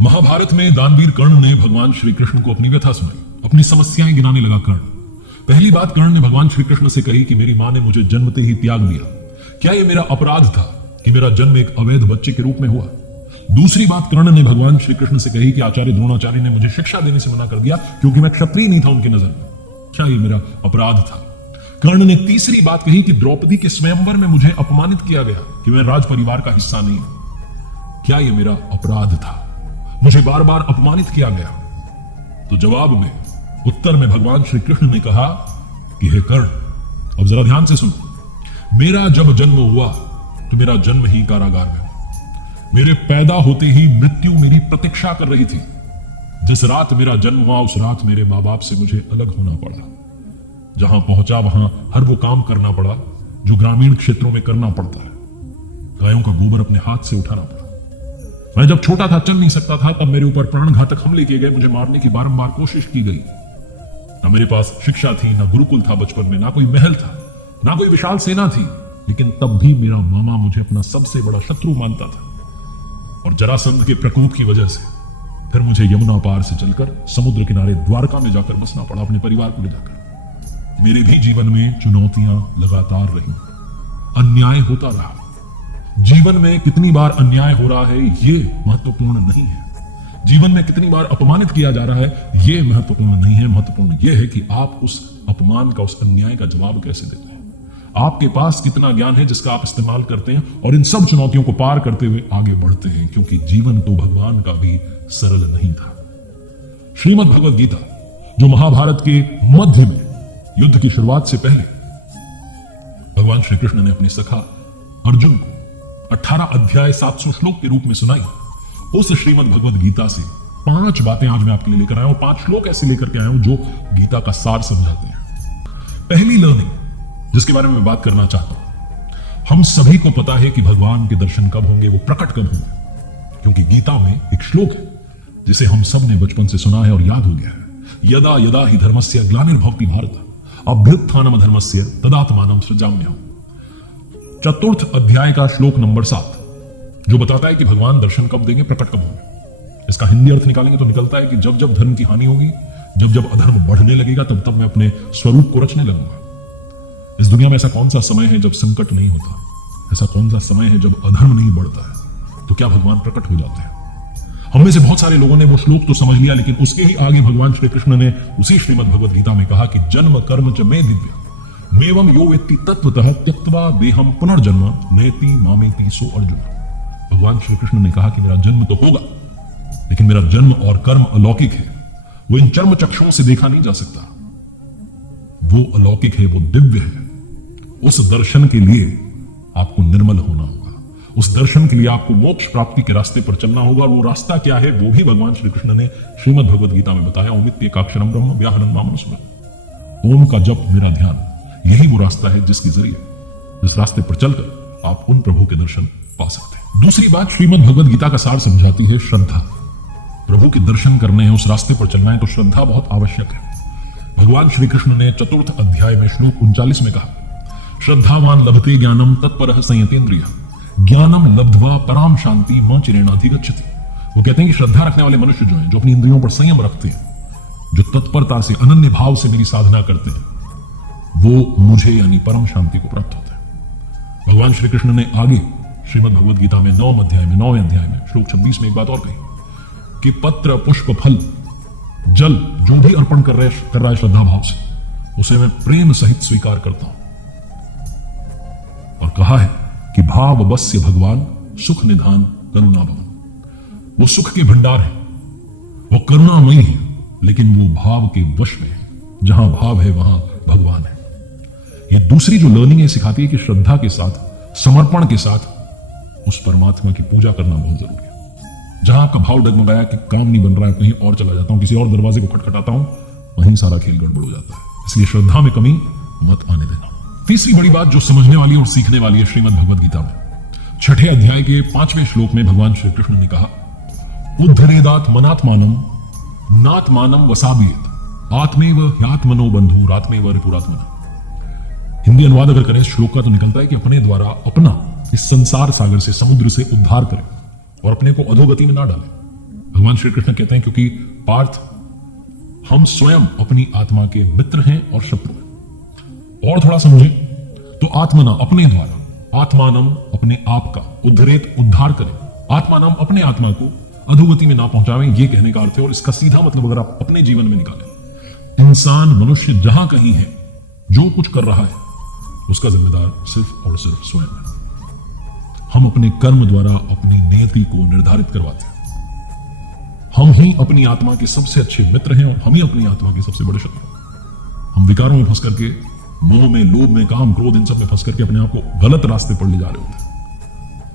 महाभारत में दानवीर कर्ण ने भगवान श्री कृष्ण को अपनी व्यथा सुनाई, अपनी समस्याएं गिनाने लगा। कर्ण पहली बात कर्ण ने भगवान श्री कृष्ण से कही कि मेरी मां ने मुझे जन्मते ही त्याग दिया। क्या यह मेरा अपराध था कि मेरा जन्म एक अवैध बच्चे के रूप में हुआ? दूसरी बात कर्ण ने भगवान श्री कृष्ण से कही कि आचार्य द्रोणाचार्य ने मुझे शिक्षा देने से मना कर दिया क्योंकि मैं क्षत्रिय नहीं था उनकी नजर में। क्या यह मेरा अपराध था? कर्ण ने तीसरी बात कही कि द्रौपदी के स्वयंवर में मुझे अपमानित किया गया कि मैं राज परिवार का हिस्सा नहीं हूं। क्या यह मेरा अपराध था? मुझे बार बार अपमानित किया गया। तो जवाब में, उत्तर में भगवान श्री कृष्ण ने कहा कि हे कर्ण, अब जरा ध्यान से सुनो। मेरा जब जन्म हुआ तो मेरा जन्म ही कारागार में हुआ। मेरे पैदा होते ही मृत्यु मेरी प्रतीक्षा कर रही थी। जिस रात मेरा जन्म हुआ उस रात मेरे मां बाप से मुझे अलग होना पड़ा। जहां पहुंचा वहां हर वो काम करना पड़ा जो ग्रामीण क्षेत्रों में करना पड़ता है। गायों का गोबर अपने हाथ से उठाना पड़ा। मैं जब छोटा था, चल नहीं सकता था, तब मेरे ऊपर प्राणघातक हमले किए गए। मुझे मारने की बारंबार कोशिश की गई। ना मेरे पास शिक्षा थी, ना गुरुकुल था बचपन में, ना कोई महल था, ना कोई विशाल सेना थी, लेकिन तब भी मेरा मामा मुझे अपना सबसे बड़ा शत्रु मानता था। और जरासंध के प्रकोप की वजह से फिर मुझे यमुना पार से चलकर समुद्र किनारे द्वारका में जाकर बसना पड़ा, अपने परिवार को ले जाकर। मेरे भी जीवन में चुनौतियां लगातार रही, अन्याय होता रहा। जीवन में कितनी बार अन्याय हो रहा है ये महत्वपूर्ण नहीं है। जीवन में कितनी बार अपमानित किया जा रहा है ये महत्वपूर्ण नहीं है। महत्वपूर्ण यह है कि आप उस अपमान का, उस अन्याय का जवाब कैसे देते हैं। आपके पास कितना ज्ञान है जिसका आप इस्तेमाल करते हैं और इन सब चुनौतियों को पार करते हुए आगे बढ़ते हैं, क्योंकि जीवन तो भगवान का भी सरल नहीं था। श्रीमद् भगवद गीता, जो महाभारत के मध्य में युद्ध की शुरुआत से पहले भगवान श्री कृष्ण ने अपने सखा अर्जुन को 18 अध्याय 700 श्लोक के रूप में सुनाई, उस श्रीमद् भगवद गीता से 5 बातें आज मैं आपके लिए लेकर आया हूं। 5 श्लोक ऐसे लेकर के आया हूं जो गीता का सार समझाते हैं। पहली लर्निंग जिसके बारे में मैं बात करना चाहता हूं, हम सभी को पता है कि भगवान के दर्शन कब होंगे, वो प्रकट कब होंगे, क्योंकि गीता में एक श्लोक है जिसे हम सब ने बचपन से सुना है और याद हो गया है। यदा यदा हि धर्मस्य ग्लानिर्भवति भारत अभ्युत्थानम धर्मस्य तदात्मानं सृजाम्यहम्। चतुर्थ अध्याय का श्लोक नंबर 7 जो बताता है कि भगवान दर्शन कब देंगे, प्रकट कब होंगे। इसका हिंदी अर्थ निकालेंगे तो निकलता है कि जब जब धर्म की हानि होगी, जब जब अधर्म बढ़ने लगेगा, तब तब मैं अपने स्वरूप को रचने लगूंगा। इस दुनिया में ऐसा कौन सा समय है जब संकट नहीं होता? ऐसा कौन सा समय है जब अधर्म नहीं बढ़ता है? तो क्या भगवान प्रकट हो जाते हैं? हम में से बहुत सारे लोगों ने वो श्लोक तो समझ लिया, लेकिन उसके ही आगे भगवान श्री कृष्ण ने उसी श्रीमद् भगवद गीता में कहा कि जन्म कर्म च मे दिव्य मेवं यो वेत्ति तत्वतः त्यक्त्वा देहं पुनर्जन्म नेति मामेति सो अर्जुन। भगवान श्री कृष्ण ने कहा कि मेरा जन्म तो होगा, लेकिन मेरा जन्म और कर्म अलौकिक है। वो इन चर्म चक्षुओं से देखा नहीं जा सकता। वो अलौकिक है, वो दिव्य है। उस दर्शन के लिए आपको निर्मल होना होगा। उस दर्शन के लिए आपको मोक्ष प्राप्ति के रास्ते पर चलना होगा। और वो रास्ता क्या है वो भी भगवान श्री कृष्ण ने श्रीमद् भगवद गीता में बताया। ओमित्येकाक्षरं ब्रह्म व्याहरन् मामनुस्मृतम्। ओम का जप, मेरा ध्यान, यही वो रास्ता है जिसके जरिए, जिस रास्ते पर चलकर आप उन प्रभु के दर्शन पा सकते हैं। दूसरी बात श्रीमद् भगवद गीता का सार समझाती है श्रद्धा। प्रभु के दर्शन करने हैं, उस रास्ते पर चलना है तो श्रद्धा बहुत आवश्यक है। भगवान श्री कृष्ण ने चतुर्थ अध्याय में श्लोक 39 में कहा, श्रद्धावान लभते ज्ञानम तत्परः संयतेन्द्रियः ज्ञानम लब्ध्वा पराम शांति म चिरेणाधिगच्छति। वो कहते हैं कि श्रद्धा रखने वाले मनुष्य जो हैं, जो अपनी इंद्रियों पर संयम रखते हैं, जो तत्परता से, अनन्य भाव से मेरी साधना करते हैं, वो मुझे यानी परम शांति को प्राप्त होता है। भगवान श्री कृष्ण ने आगे श्रीमद् भगवद गीता में 9वें अध्याय में श्लोक 26 में एक बात और कही कि पत्र पुष्प फल जल जो भी अर्पण कर रहा है श्रद्धा भाव से, उसे मैं प्रेम सहित स्वीकार करता हूं। और कहा है कि भाव बस्य भगवान सुख निधान करुणा भवन। वो सुख के भंडार है, वो करुणामयी है, लेकिन वो भाव के वश में है। जहां भाव है वहां भगवान है। ये दूसरी जो लर्निंग है सिखाती है कि श्रद्धा के साथ, समर्पण के साथ उस परमात्मा की पूजा करना बहुत जरूरी है। जहां आपका भाव डगमगाया कि काम नहीं बन रहा है, कहीं और चला जाता हूं, किसी और दरवाजे को खटखटाता हूं, वहीं सारा खेल गड़बड़ हो जाता है। इसलिए श्रद्धा में कमी मत आने देना। तीसरी बड़ी बात जो समझने वाली और सीखने वाली है श्रीमद् भगवद गीता में 6ठे अध्याय के 5वें श्लोक में भगवान श्री कृष्ण ने कहा, उद्धरेदात मनात्मानम नात्मानम वसाबियत आत्मेव ह्यात्मनो बंधुरात्मेव रिपुरात्मना। हिंदी अनुवाद अगर करें इस श्लोक का तो निकलता है कि अपने द्वारा अपना इस संसार सागर से, समुद्र से उद्धार करें और अपने को अधोगति में ना डालें। भगवान श्री कृष्ण कहते हैं क्योंकि पार्थ, हम स्वयं अपनी आत्मा के मित्र हैं और शत्रु हैं। और थोड़ा समझे तो आत्मना, अपने द्वारा, आत्मानम, अपने आप का, उद्धरेत, उद्धार करें, आत्मानम, अपने आत्मा को अधोगति में ना पहुंचावें, ये कहने का अर्थ है। और इसका सीधा मतलब अगर आप अपने जीवन में निकालें, इंसान, मनुष्य जहां कहीं है, जो कुछ कर रहा है उसका जिम्मेदार सिर्फ और सिर्फ स्वयं है। हम अपने कर्म द्वारा अपनी नियति को निर्धारित करवाते हैं। हम ही अपनी आत्मा के सबसे अच्छे मित्र हैं और हम ही अपनी आत्मा के सबसे बड़े शत्रु। हम विकारों में फंस करके, मोह में, लोभ में, काम, क्रोध, इन सब में फंस करके अपने आप को गलत रास्ते पर ले जा रहे होते हैं।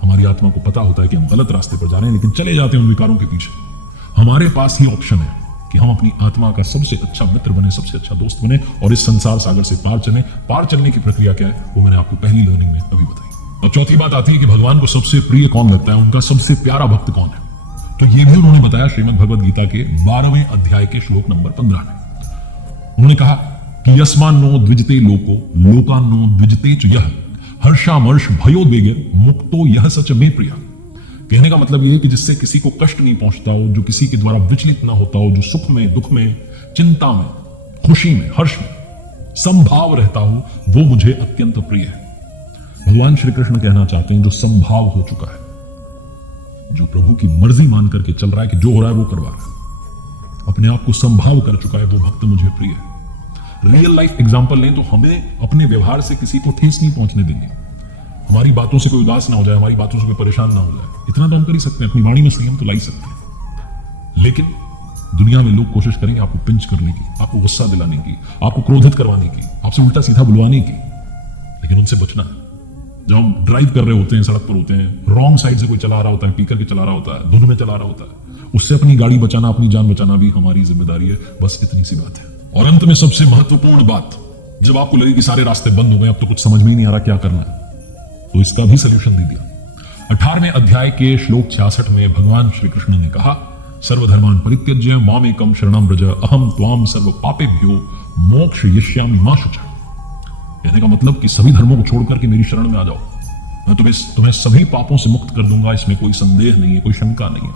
हमारी आत्मा को पता होता है कि हम गलत रास्ते पर जा रहे हैं, लेकिन चले जाते हैं उन विकारों के पीछे। हमारे पास ही ऑप्शन है कि हम अपनी आत्मा का सबसे अच्छा मित्र बने, सबसे अच्छा दोस्त बने और इस संसार सागर से पार चलें। पार चलने की प्रक्रिया क्या है, वो मैंने आपको पहली लर्निंग में अभी बताई। और चौथी बात आती है कि भगवान को सबसे प्रिय कौन लगता है, उनका सबसे प्यारा भक्त कौन है। तो ये भी उन्होंने बताया श्रीमद् भगवद गीता के 12वें अध्याय के श्लोक नंबर 15 में। उन्होंने कहा कि यस्मान्नो द्विजते लोको लोकान्नो द्विजते च यह हर्षामर्ष भयोद्वेग मुक्तो यह सच में प्रिया। कहने का मतलब ये है कि जिससे किसी को कष्ट नहीं पहुंचता हो, जो किसी के द्वारा विचलित ना होता हो, जो सुख में, दुख में, चिंता में, खुशी में, हर्ष में समभाव रहता हो, वो मुझे अत्यंत प्रिय है। भगवान श्री कृष्ण कहना चाहते हैं जो समभाव हो चुका है, जो प्रभु की मर्जी मान करके चल रहा है कि जो हो रहा है वो करवा रहा है, अपने आप को संभाव कर चुका है, वो भक्त मुझे प्रिय है। रियल लाइफ एग्जांपल लें तो हमें अपने व्यवहार से किसी को ठेस नहीं पहुंचने देंगे, हमारी बातों से कोई उदास ना हो जाए, हमारी बातों से कोई परेशान ना हो जाए, इतना तो हम कर ही सकते हैं। अपनी वाणी में संयम तो ला ही सकते हैं। लेकिन दुनिया में लोग कोशिश करेंगे आपको पिंच करने की, आपको गुस्सा दिलाने की, आपको क्रोधित करवाने की, आपसे उल्टा सीधा बुलवाने की, लेकिन उनसे बचना है। जब हम ड्राइव कर रहे होते हैं, सड़क पर होते हैं, रॉन्ग साइड से कोई चला रहा होता है, पी करके चला रहा होता है, धुन में चला रहा होता है, उससे अपनी गाड़ी बचाना, अपनी जान बचाना भी हमारी जिम्मेदारी है। बस इतनी सी बात है। और अंत में सबसे महत्वपूर्ण बात, जब आपको लगे कि सारे रास्ते बंद हो गए, अब तो कुछ समझ में ही नहीं आ रहा क्या करना है, तो इसका भी सलूशन दे दिया। 18वें अध्याय के श्लोक 66 में भगवान श्री कृष्ण ने कहा, सर्वधर्मान् परित्यज्य मामेकं शरणं व्रज अहम त्वाम सर्व पापेभ्यो मोक्षयिष्यामि मा शुचः। कहने का मतलब कि सभी धर्मों को छोड़कर के मेरी शरण में आ जाओ, मैं तुम्हें सभी पापों से मुक्त कर दूंगा, इसमें कोई संदेह नहीं है, कोई शंका नहीं है।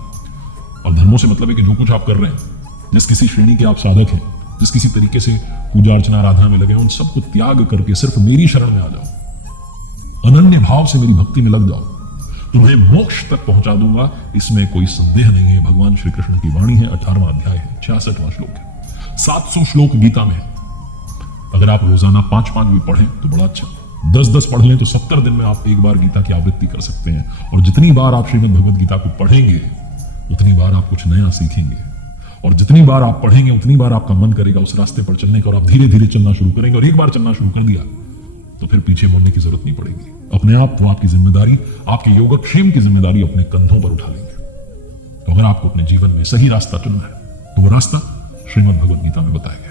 और धर्मों से मतलब है कि जो कुछ आप कर रहे हैं, जिस किसी श्रेणी के आप साधक हैं, जिस किसी तरीके से पूजा अर्चना आराधना में लगे हैं, उन सबको त्याग करके सिर्फ मेरी शरण में आ जाओ, अनन्य भाव से मेरी भक्ति में लग जाओ, तुम्हें मोक्ष तक पहुंचा दूंगा, इसमें कोई संदेह नहीं है। भगवान श्री कृष्ण की वाणी है, 18वां अध्याय है, 66वां श्लोक है। 700 श्लोक गीता में है। अगर आप रोजाना 5-5 भी पढ़ें तो बड़ा अच्छा, 10-10 पढ़ लें तो 70 दिन में आप एक बार गीता की आवृत्ति कर सकते हैं। और जितनी बार आप श्रीमद् भगवद गीता को पढ़ेंगे उतनी बार आप कुछ नया सीखेंगे, और जितनी बार आप पढ़ेंगे उतनी बार आपका मन करेगा उस रास्ते पर चलने का, और आप धीरे धीरे चलना शुरू करेंगे। और एक बार चलना शुरू कर दिया तो फिर पीछे मुड़ने की जरूरत नहीं पड़ेगी। अपने आप वो आपकी जिम्मेदारी, आपके योगक्षेम की जिम्मेदारी अपने कंधों पर उठा लेंगे। तो अगर आपको अपने जीवन में सही रास्ता चुनना है तो वो रास्ता श्रीमद् भगवद गीता में बताया गया।